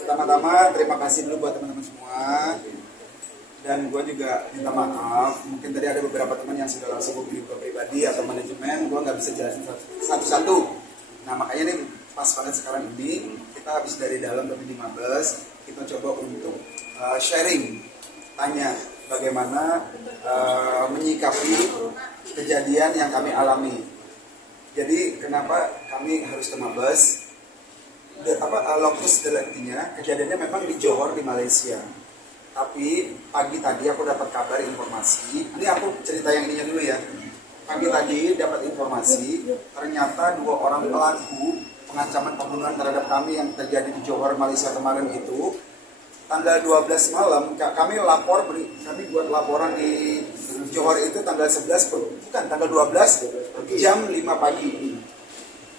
Pertama-tama terima kasih dulu buat teman-teman semua. Dan gue juga minta maaf, mungkin tadi ada beberapa teman yang sudah langsung hubungi gue pribadi atau manajemen, gue nggak bisa jelasin satu-satu. Nah makanya nih pas banget sekarang ini, kita habis dari dalam tapi di Mabes, kita coba untuk sharing, tanya bagaimana menyikapi kejadian yang kami alami. Jadi kenapa kami harus ke Mabes? Lokus deliktinya, kejadiannya memang di Johor di Malaysia. Tapi pagi tadi aku dapat kabar informasi, ini aku cerita yang ininya dulu ya. Pagi tadi dapat informasi, ternyata 2 orang pelaku pengancaman pembunuhan terhadap kami yang terjadi di Johor, Malaysia kemarin itu, tanggal 12 malam, kami buat laporan di Johor itu tanggal 11, bukan, tanggal 12, jam 5 pagi,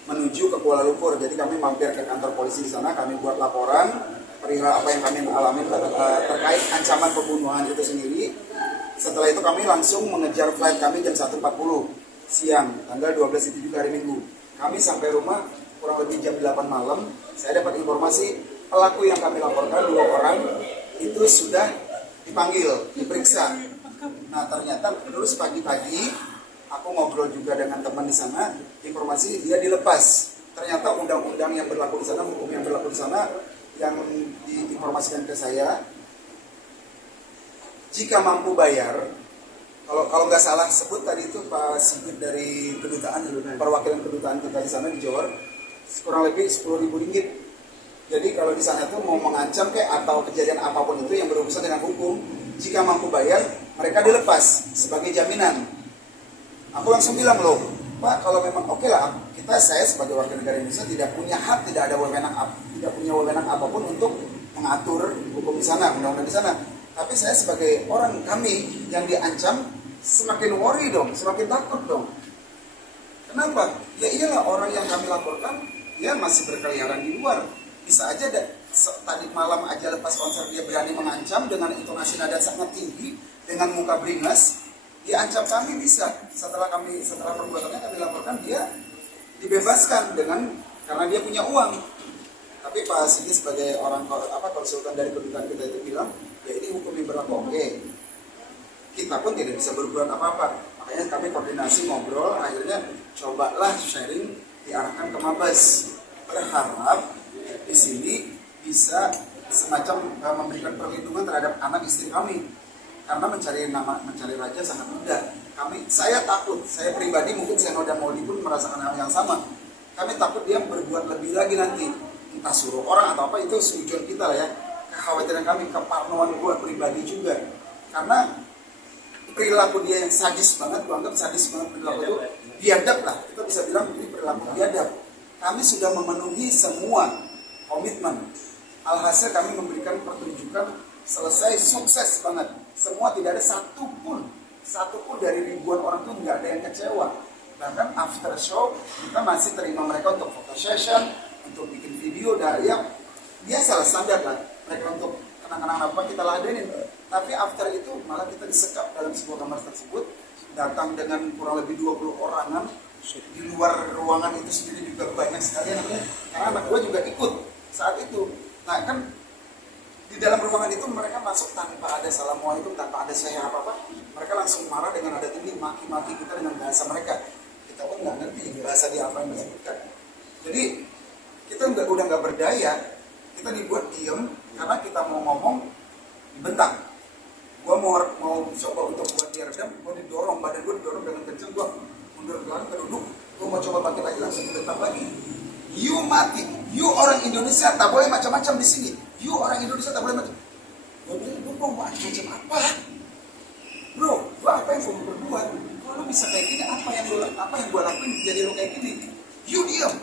menuju ke Kuala Lumpur. Jadi kami mampir ke kantor polisi di sana, kami buat laporan, perihal apa yang kami alami terkait ancaman pembunuhan itu sendiri. Setelah itu kami langsung mengejar flight kami jam 1.40 siang, tanggal 12 itu juga hari Minggu. Kami sampai rumah kurang lebih jam 8 malam, saya dapat informasi pelaku yang kami laporkan 2 orang itu sudah dipanggil, diperiksa. Nah ternyata terus pagi-pagi aku ngobrol juga dengan teman di sana, informasi dia dilepas. Ternyata undang-undang yang berlaku di sana, hukum yang berlaku di sana yang diinformasikan ke saya, jika mampu bayar, kalau nggak salah sebut tadi itu Pak Sigit dari kedutaan, perwakilan kedutaan kita di sana di Johor, kurang lebih 10.000 ringgit. Jadi kalau di sana itu mau mengancam kayak atau kejadian apapun itu yang berurusan dengan hukum, jika mampu bayar, mereka dilepas sebagai jaminan. Aku langsung bilang, loh Pak, kalau memang oke lah, saya sebagai warga negara Indonesia tidak punya hak, tidak punya wewenang apapun untuk mengatur hukum di sana, undang-undang di sana. Tapi saya sebagai orang kami yang diancam, semakin worry dong, semakin takut dong. Kenapa? Ya iyalah, orang yang kami laporkan, dia masih berkeliaran di luar. Bisa aja tadi malam aja lepas konser dia berani mengancam dengan intonasi nada sangat tinggi, dengan muka beringas. Dia ancam kami bisa, setelah perbuatannya kami laporkan, dia dibebaskan karena dia punya uang. Tapi Pak Sigit sebagai orang konsultan dari kedutaan kita itu bilang, ya ini hukum yang berlaku, oke. Kita pun tidak bisa berbuat apa-apa. Makanya kami koordinasi ngobrol, akhirnya cobalah sharing diarahkan ke Mabes. Berharap di sini bisa semacam memberikan perlindungan terhadap anak istri kami. Karena mencari raja sangat mudah. Saya takut, saya pribadi mungkin Seno dan Maudi pun merasakan hal yang sama. Kami takut dia berbuat lebih lagi nanti, entah suruh orang atau apa, itu sujud kita lah ya. Kekhawatiran kami, keparnoan gue pribadi juga. Karena perilaku dia yang sadis banget, gue anggap sadis banget perilaku itu, biadab lah. Kita bisa bilang ini perilaku biadab. Kami sudah memenuhi semua komitmen. Alhasil kami memberikan pertunjukan selesai, sukses banget. Semua, tidak ada satu pun dari ribuan orang tuh nggak ada yang kecewa. Bahkan after show kita masih terima mereka untuk foto session, untuk bikin video dari yang biasa lah, standar lah. Mereka untuk kenang-kenangan apa kita ladenin. Tapi after itu malah kita disekap dalam sebuah kamar tersebut, datang dengan kurang lebih 20 orangan. Di luar ruangan itu sendiri juga banyak sekali namanya, karena anak gue juga ikut saat itu. Nah kan di dalam ruangan itu mereka masuk tanpa ada assalamualaikum, tanpa ada saya apa-apa. Mereka langsung marah dengan nada tinggi, maki-maki kita dengan bahasa mereka. Kita pun nggak ngerti bahasa dia apa yang disebutkan. Jadi kita udah nggak berdaya, kita dibuat diem karena kita mau ngomong dibentak. Gue mau coba untuk buat dia redam, gue didorong, badan gue didorong dengan kencang, gue mundur ke belakang, duduk. Gue mau coba bangkit lagi, langsung dibentak lagi. You mati, you orang Indonesia tak boleh macam-macam di sini. You orang Indonesia tak boleh macam. Gue bilang, lu mau macam-macam apa? Bro, lu apa yang gue berbuat? Kalau lu bisa kayak gini, apa yang gue lakuin jadi lu kayak gini? You diam.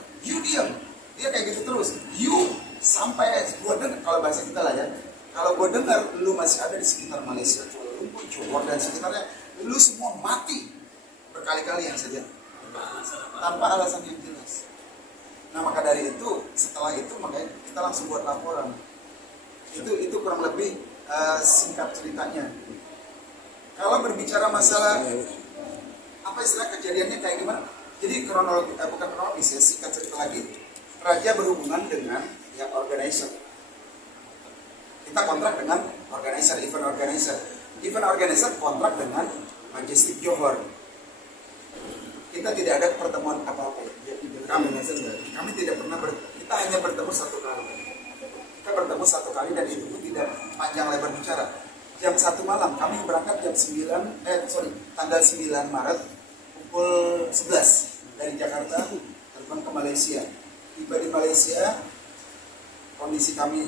Dia kayak gitu terus. You sampai gue dengar, kalau bahasa kita lah ya. Kalau gue dengar lu masih ada di sekitar Malaysia, Kuala Lumpur, Johor dan sekitarnya, lu semua mati berkali-kali yang saja, tanpa alasan yang jelas. Nah maka dari itu, setelah itu makanya kita langsung buat laporan. Itu kurang lebih singkat ceritanya. Kalau berbicara masalah apa istilah kejadiannya kayak gimana, Jadi kronologi, bukan kronologis ya, singkat cerita lagi, Raja berhubungan dengan yang organizer. Kita kontrak dengan organizer, event organizer. Event organizer kontrak dengan Majestic Johor. Kita tidak ada pertemuan apa-apa ya. Kami tidak pernah kita hanya bertemu satu kali. Kita bertemu satu kali dan itu pun tidak panjang lebar bicara. Jam 1 malam, kami berangkat jam 9, tanggal 9 Maret pukul 11 dari Jakarta terbang ke Malaysia. Tiba di Malaysia, kondisi kami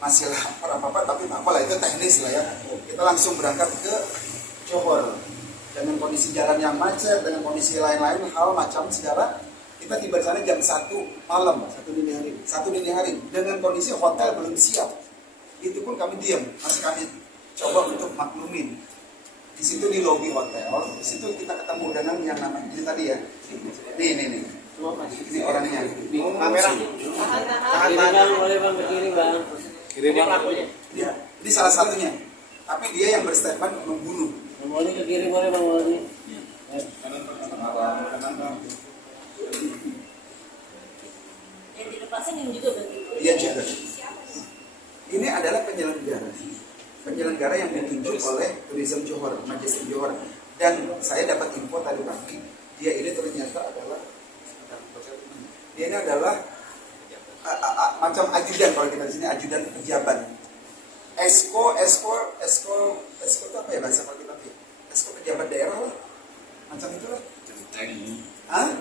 masih lapar apa-apa, tapi tak apalah, itu teknis lah ya. Kita langsung berangkat ke Johor dengan kondisi jalan yang macet, dengan kondisi lain-lain, hal macam segala. Kita tiba di sana jam 1 malam, 1 dini hari, dengan kondisi hotel belum siap. Itu pun kami diam, masih kami coba untuk maklumin. Di situ di lobi hotel, di situ kita ketemu dengan yang namanya ini tadi ya. Nih. Ini orangnya. Ini kamera. Bang, boleh bang berdiri bang. Kiri bang. Ya, ini salah satunya. Tapi dia yang berstatement membunuh. Boleh ke kiri boleh bang, boleh. Yang dilepasin yang juga berarti. Dia juga. Ini adalah penyelenggara yang ditunjuk oleh Tourism Johor, Majestic Johor. Dan saya dapat info tadi pagi, dia ini ternyata adalah macam ajudan, kalau kita di sini ajudan pejabat. Esko itu apa ya bahasa kalau kita esko pejabat daerah lah, macam itulah. Hah?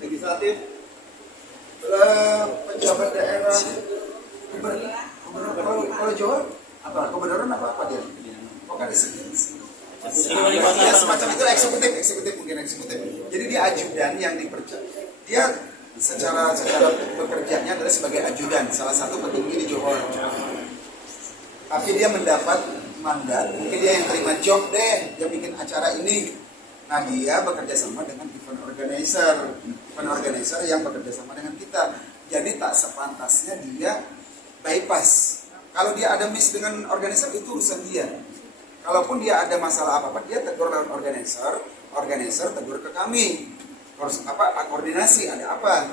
Legislatif, pejabat daerah, kalau Johor apa? Gubernuran apa dia? Bukan di sini. Ya, semacam itu eksekutif mungkin eksekutif. Jadi dia ajudan yang dipercaya. Dia secara bekerjanya adalah sebagai ajudan, salah satu petinggi di Johor. Tapi dia mendapat mandat, mungkin dia yang terima job deh, dia bikin acara ini. Nah dia bekerja sama dengan event organizer yang bekerja sama dengan kita. Jadi tak sepantasnya dia bypass. Kalau dia ada miss dengan organizer itu urusan dia. Kalaupun dia ada masalah apa-apa, dia tegur dengan organizer tegur ke kami. Harus apa? Koordinasi ada apa?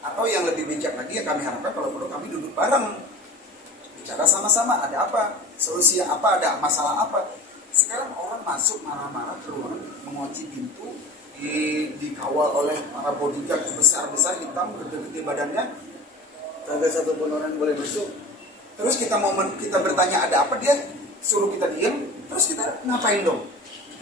Atau yang lebih bijak lagi yang kami harapkan kalau perlu kami duduk bareng, bicara sama-sama ada apa? Solusi apa? Ada masalah apa? Sekarang orang masuk marah-marah keluar mengunci pintu, dikawal oleh para bodyguard besar-besar hitam gede-gede badannya, tidak satu pun orang boleh masuk. Terus kita bertanya ada apa, dia suruh kita diam, terus kita ngapain dong?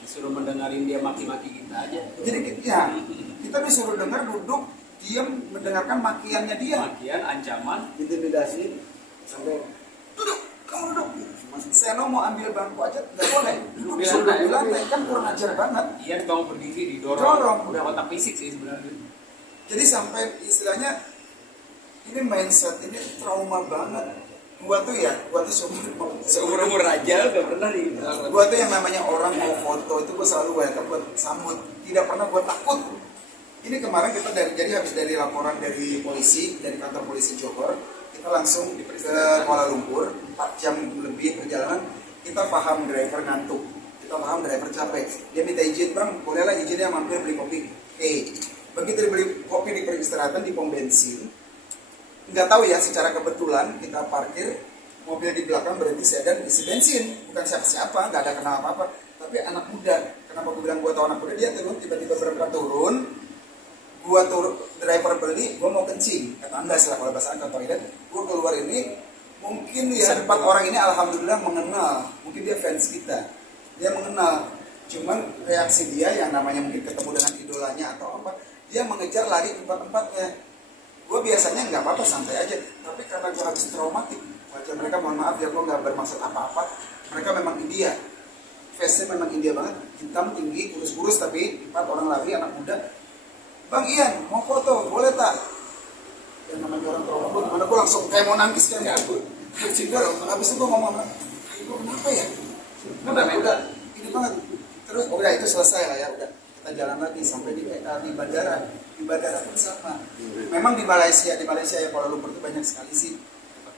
Disuruh mendengarin dia maki-maki kita aja. Jadi ya, kita disuruh dengar, duduk, diam, mendengarkan makiannya dia. Makian, ancaman, Intimidasi, sampai duduk, kamu duduk. Saya mau ambil bangku aja, nggak boleh. Duduk di lantai, kan kurang ajar banget. iya dong berdiri didorong. Dorong. Udah otak fisik sih sebenarnya. Jadi sampai istilahnya, ini mindset, ini trauma banget. Gua tuh Seumur aja gak pernah nih. Gua tuh yang namanya orang mau foto itu gua selalu welcome buat sambut. Tidak pernah gua takut. Ini kemarin kita jadi habis dari laporan dari polisi, dari kantor polisi Johor, kita langsung ke Kuala Lumpur, 4 jam lebih perjalanan. Kita paham driver ngantuk, kita paham driver capek. Dia minta izin, bang, bolehlah izinnya mampir beli kopi. Begitu dibeli kopi di peristirahatan di pom bensin, nggak tahu ya, secara kebetulan kita parkir mobil di belakang berhenti sedan isi bensin, bukan siapa-siapa, nggak ada kenal apa-apa, tapi anak muda. Kenapa gue bilang gue tahu anak muda? Dia turun, tiba-tiba berangkat turun, gue turun, driver beli, gue mau kencing, kata anda setelah kalau bahasa ke toilet, gue keluar ini, mungkin ya 4 orang ini alhamdulillah mengenal, mungkin dia fans kita, dia mengenal, cuman reaksi dia yang namanya mungkin ketemu dengan idolanya atau apa, dia mengejar lari tempat-tempatnya. Gue biasanya nggak apa-apa, santai aja, tapi karena gue habis traumatik wajah mereka, mohon maaf ya, gue nggak bermaksud apa-apa, mereka memang India, face-nya memang India banget, hitam, tinggi, kurus-kurus, tapi 4 orang lari, anak muda. Bang Ian, mau foto, boleh tak? Yang namanya orang trauma, mana gue langsung kayak mau nangis kan ya. Habis itu gue ngomong, gue kenapa ya? Udah, ini banget. Terus udah itu selesai lah ya, udah kita jalan lagi sampai di bandara. Di bandara pun sama. Memang di Malaysia ya, Kuala Lumpur itu banyak sekali sih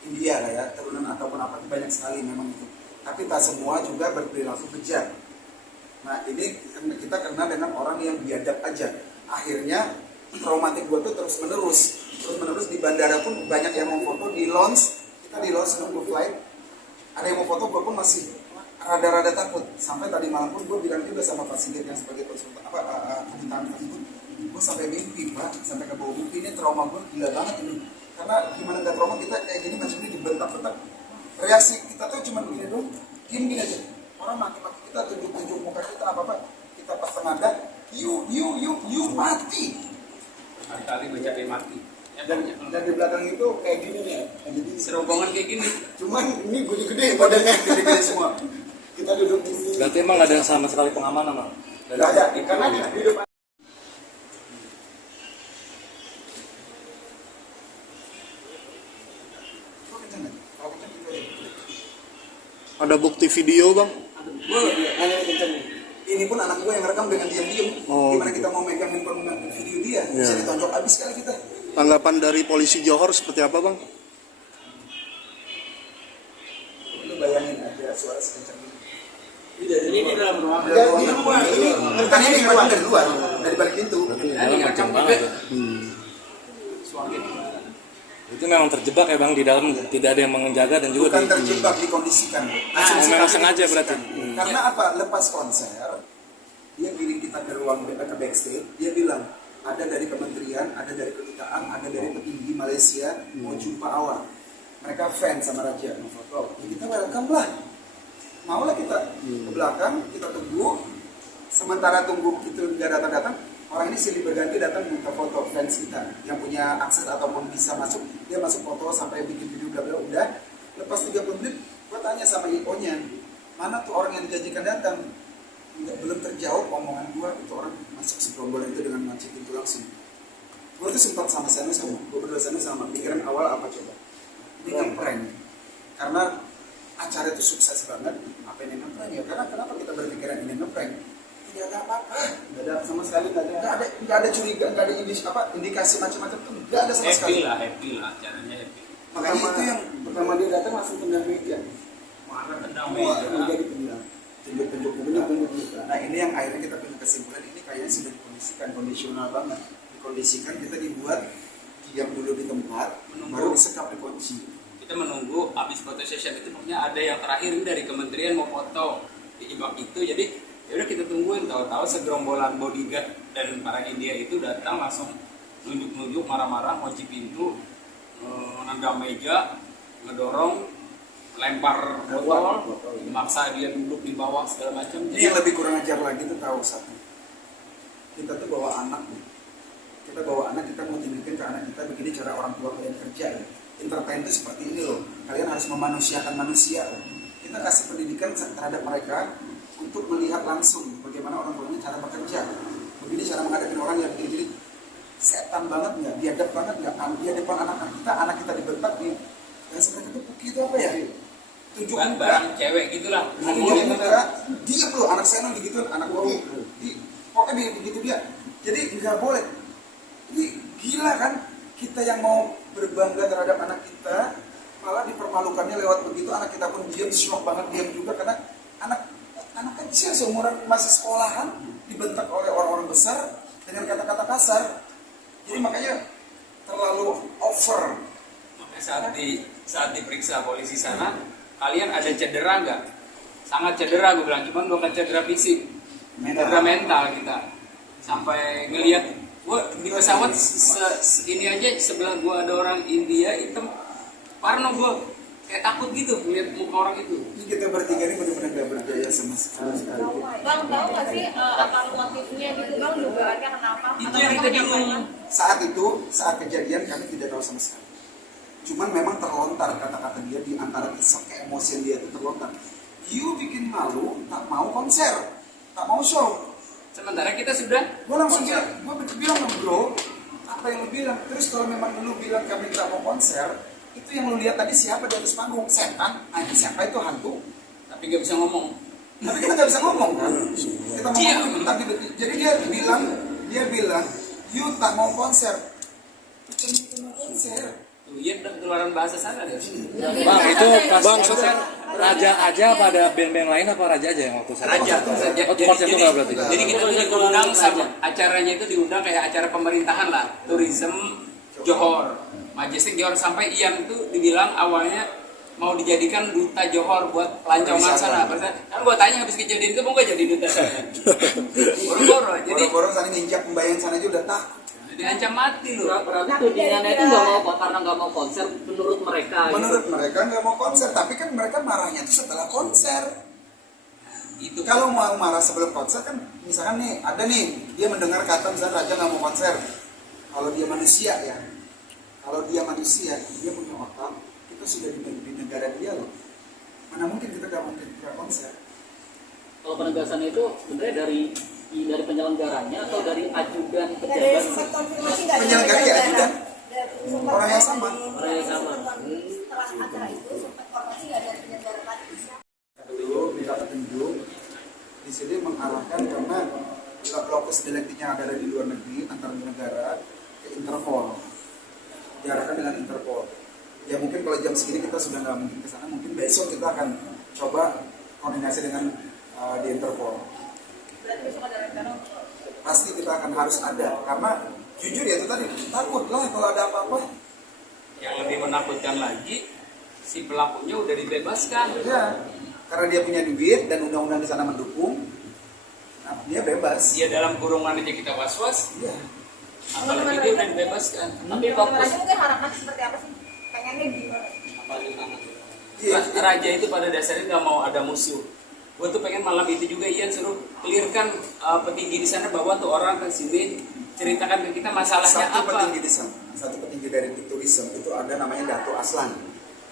India lah ya, turunan ataupun apa itu banyak sekali memang itu. Tapi tak semua juga berperilaku bejat. Nah ini kita kena dengan orang yang biadab aja. akhirnya traumatik gue tuh terus menerus di bandara pun banyak yang mau foto, di launch kita di launch nunggu flight ada yang mau foto, gue pun masih rada-rada takut. Sampai tadi malam pun gue bilang juga sama Pak Sigit yang sebagai konsultan konsultan tersebut, gue sampai mimpi Pak, sampai ke bawah mimpi, ini trauma gue gila banget ini. Karena gimana gak trauma, kita kayak gini macam ini dibentak-bentak, reaksi kita tuh cuma begini dong, gini aja. Orang maki-maki kita, tunjuk-tunjuk muka kita apa-apa, kita pas tengadah, you mati. Kali-kali baca mati. Dan di belakang itu kayak gini nih, jadi Serombongan kayak gini. cuman ini gede badannya, gede semua. Kita duduk di sini. Berarti emang nggak ada sama sekali pengamanan, Bang? Nggak ada, karena di depan. Ada bukti video, Bang? Ini pun anak gue yang rekam dengan diam-diam. Oh, Gimana gitu. kita mau megang video dia? Bisa Iya. ditonjok abis kali kita. Tanggapan dari polisi Johor seperti apa, Bang? Lu bayangin aja suara sekencang ini. Ini di dalam ruangan. Di luar, ini bukan ini rekam dari luar, dari balik pintu. Ini ngerekam juga. Itu memang terjebak ya, Bang, di dalam tidak ada yang menjaga dan juga Bukan terjebak, dikondisikan. Asumsi memang kami sengaja berarti. dikondisikan. Karena apa? Lepas konser, dia kirim kita ke ruang ke backstage, dia bilang ada dari kementerian, ada dari kedutaan, ada dari petinggi Malaysia mau jumpa awak. Mereka fans sama Raja mau foto. Ya kita welcome lah. Maulah kita ke belakang, kita tunggu. Sementara tunggu itu nggak datang-datang, orang ini silih berganti datang minta foto fans kita yang punya akses ataupun bisa masuk, dia masuk foto sampai bikin video bla bla. Udah lepas 30 menit gue tanya sama IO-nya, mana tuh orang yang dijanjikan datang? Belum terjawab omongan gue, itu orang masuk segerombolan itu dengan macet itu langsung. Gue tuh sempat sama gue berdua sama pikiran awal apa coba, ini ngeprank karena acara itu sukses banget, apa ini ngeprank ya? Karena kenapa kita berpikiran ini ngeprank? Tidak ada apa-apa, nggak ada sama sekali, nggak ada curiga, nggak ada indikasi macam-macam tuh nggak ada sama sekali. Happy lah, caranya happy. Makanya itu yang pertama dia datang langsung tendang meja, Marah tendang meja meja. ditendang, tunjuk muka. Nah ini yang akhirnya kita punya kesimpulan, ini kayaknya sudah dikondisikan, kondisional banget, dikondisikan, kita dibuat diam dulu di tempat, baru disekap dikunci. Kita menunggu habis foto session itu, pokoknya ada yang terakhir ini dari kementerian mau foto dijebak itu, jadi ya udah kita tungguin. Tahu-tahu segerombolan bodyguard dan para India itu datang langsung nunjuk-nunjuk, marah-marah, kunci pintu, nendang meja, ngedorong, lempar botol, maksa dia duduk di bawah segala macam. Ini yang lebih kurang ajar lagi tuh tahu satu, kita tuh bawa anak nih. Kita bawa anak, kita mau tunjukin ke anak kita begini cara orang tua kalian kerja ya. Entertain itu seperti ini loh, kalian harus memanusiakan manusia. Kita kasih pendidikan terhadap mereka untuk melihat langsung bagaimana orang tuanya cara bekerja. Begini cara menghadapi orang yang begini, setan banget nggak, biadab banget nggak, dia depan anak kita dibentak nih. Dan sebenarnya itu begitu apa ya? Tunjuk muka, Barang cewek gitulah. tunjuk muka, diam loh, anak saya nggak gitu, anak gua pokoknya begitu dia. Jadi nggak boleh. Ini gila kan? Kita yang mau berbangga terhadap anak kita malah dipermalukannya lewat begitu. Anak kita pun diam, shock banget, diam juga karena anak kecil seumuran masih sekolahan dibentak oleh orang-orang besar dengan kata-kata kasar. Jadi makanya terlalu over. Makanya saat diperiksa polisi sana, kalian ada cedera nggak? Sangat cedera, gue bilang, cuman bukan cedera fisik, cedera mental kita. Sampai ngelihat gue di pesawat ini aja sebelah gue ada orang India hitam, parno gue kayak takut gitu melihat muka orang itu. Ini kita bertiga ini benar-benar gak berdaya sama sekali. Bang, tahu nggak sih apa motifnya gitu bang, dugaannya kenapa? Itu yang kita bingung. Saat kejadian kami tidak tahu sama sekali. Cuman memang terlontar kata-kata dia di antara keemosian dia itu terlontar. You bikin malu, tak mau konser, tak mau show. Sementara kita sudah Gue langsung bilang bro, apa yang lu bilang? Terus kalau memang lu bilang kami tak mau konser, itu yang lu lihat tadi siapa di atas panggung? Setan? Siapa itu hantu? tapi nggak bisa ngomong. Tapi kita nggak bisa ngomong kan? Kita mau ngomong tapi jadi dia bilang, you tak mau konser. Bukan kita mau konser. Tuh, iya ketularan bahasa sana deh. Bang, itu pas konser raja aja apa ada band-band lain apa raja aja yang waktu Raja. Oh, cuma satu nggak berarti? Jadi kita tuh diundang sama acaranya itu diundang kayak acara pemerintahan lah, tourism Johor, Majestic Johor, sampai Ian itu dibilang awalnya mau dijadikan duta Johor buat pelancongan sana. Kan gua tanya habis kejadian itu mau gak jadi duta sana? Boro-boro. Jadi Boro-boro sana nginjak pembayang sana aja udah takut. diancam mati loh. Berarti tudingannya itu nggak mau karena nggak mau konser menurut mereka. Menurut mereka nggak mau konser, tapi kan mereka marahnya itu setelah konser. Itu Kalau mau marah sebelum konser kan, misalkan nih ada nih dia mendengar kata misalnya raja nggak mau konser. Kalau dia manusia ya, kalau dia manusia dia punya otak. Kita sudah di negara dia loh. Mana mungkin kita nggak konser? Kalau penegasan itu sebenarnya dari penyelenggaranya atau dari ajudan Dari pejabat? sempat konfirmasi nggak? Penyelenggara ya ajudan. Orang yang sama. Orang yang sama. Setelah acara itu sempat konfirmasi nggak dari penyelenggara tadi? Dulu minta petunjuk di sini mengarahkan karena lokus deliktinya ada di luar negeri antar negara ke Interpol, diarahkan dengan Interpol. Ya mungkin kalau jam segini kita sudah nggak mungkin ke sana, mungkin besok kita akan coba koordinasi dengan di Interpol. Berarti besok ada rencana Pasti kita akan harus ada karena jujur ya itu tadi takut lah kalau ada apa-apa. yang lebih menakutkan lagi, si pelakunya udah dibebaskan. Ya karena dia punya duit dan undang-undang di sana mendukung, nah, dia bebas. Dia dalam kurungan aja kita was-was, Iya. apalagi dia udah dibebaskan. Tapi fokus mungkin harapan seperti apa sih? Pengennya gimana? Iya. Raja itu pada dasarnya nggak mau ada musuh. Gue tuh pengen malam itu juga Ian suruh clearkan petinggi di sana bahwa tuh orang ke sini ceritakan ke kita masalahnya Satu apa. petinggi di sana, satu petinggi dari tourism itu ada namanya Dato Aslan.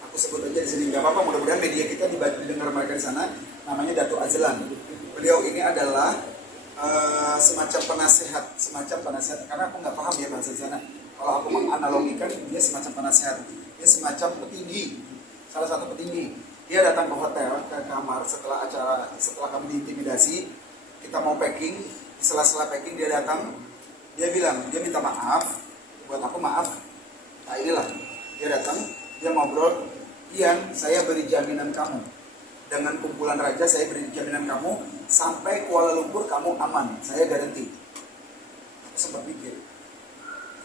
Aku sebut aja di sini nggak apa-apa. Mudah-mudahan media kita didengar mereka di sana. Namanya Dato Azlan. Beliau ini adalah semacam penasehat karena aku nggak paham ya bahasa di sana. Kalau aku menganalogikan dia semacam penasehat, dia semacam petinggi, salah satu petinggi. Dia datang ke hotel, ke kamar setelah kami diintimidasi, kita mau packing, di sela-sela packing dia datang, dia bilang, dia minta maaf, buat aku maaf. Nah inilah, dia datang, dia ngobrol, Ian, saya beri jaminan kamu. Dengan kumpulan raja, saya beri jaminan kamu, sampai Kuala Lumpur kamu aman, saya garanti. Aku sempat mikir,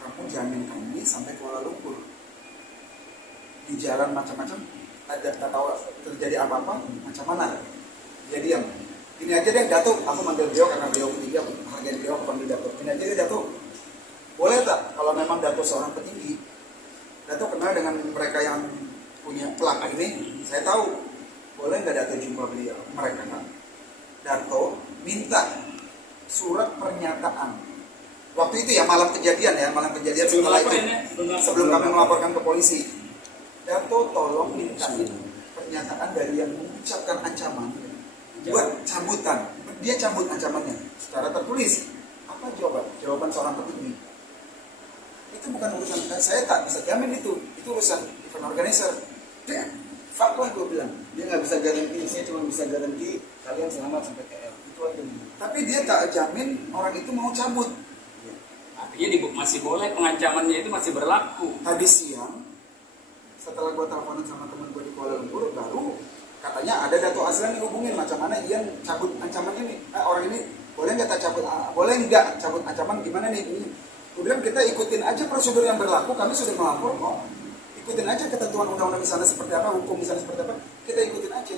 kamu jamin kami sampai Kuala Lumpur. Di jalan macam-macam, tak tahu terjadi apa-apa, macam mana. Jadi yang ini aja deh Dato, aku manggil beliau karena beliau petinggi, aku hargai beliau, aku panggil Dato. Ini aja deh Dato, boleh tak kalau memang Dato seorang petinggi, Dato kenal dengan mereka yang punya pelaku ini, saya tahu, boleh nggak Dato jumpa beliau, mereka kan. Dato minta surat pernyataan. Waktu itu ya malam kejadian setelah itu, sebelum kami melaporkan ke polisi. Dato tolong mintain pernyataan dari yang mengucapkan ancaman buat cabutan. Dia cabut ancamannya secara tertulis. Apa jawaban seorang petinggi? Itu bukan urusan saya, tak bisa jamin itu urusan event organizer. Fuck lah gue bilang. Dia nggak bisa garanti, saya cuma bisa garanti kalian selamat sampai KL. Itu aja. Tapi dia tak jamin orang itu mau cabut. Artinya masih boleh, pengancamannya itu masih berlaku. Tadi siang setelah gue teleponan sama temen gue di Kuala Lumpur, baru katanya ada Dato Azlan yang hubungin macam mana Ian cabut ancaman ini. Orang ini boleh nggak cabut ancaman gimana nih ini? Gue bilang kita ikutin aja prosedur yang berlaku, kami sudah melapor kok. Ikutin aja ketentuan undang-undang di sana seperti apa, hukum di sana seperti apa, kita ikutin aja.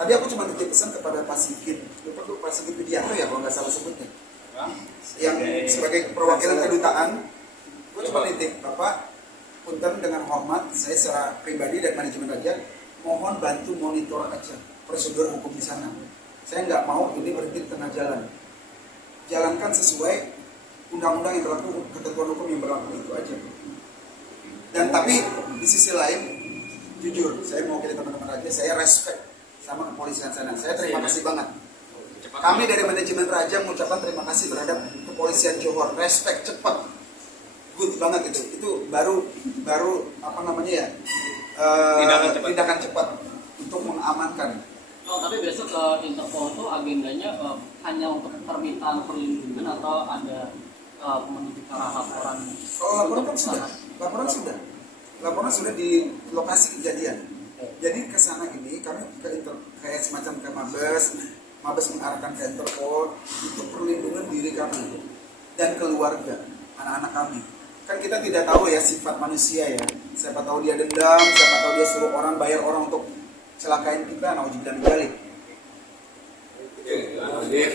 Tadi aku cuma titip pesan kepada Pak Sigit, Pak Sigit Widianto ya kalau nggak salah sebutnya, yang sebagai perwakilan kedutaan, gue cuma titip Bapak, punten dengan hormat, saya secara pribadi dan manajemen raja mohon bantu monitor aja prosedur hukum di sana. Saya nggak mau ini berhenti di tengah jalan. Jalankan sesuai undang-undang yang berlaku, ketentuan hukum yang berlaku, itu aja. Dan tapi di sisi lain, jujur, saya mau ke teman-teman raja, saya respect sama kepolisian sana. Saya terima kasih banget. Kami dari manajemen raja mengucapkan terima kasih terhadap kepolisian Johor. Respect, cepat, good banget itu baru apa namanya ya, tindakan cepat untuk mengamankan. Oh, tapi besok ke Interpol itu agendanya hanya untuk permintaan perlindungan atau ada menuju ke arah laporan? Laporan sudah di lokasi kejadian. Jadi ke sana ini kami kayak semacam ke Mabes mengarahkan ke Interpol itu perlindungan diri kami dan keluarga anak-anak kami. Kan kita tidak tahu ya sifat manusia ya. Siapa tahu dia dendam, siapa tahu dia suruh orang bayar orang untuk celakain kita, nauzubillah min dzalik. Oke,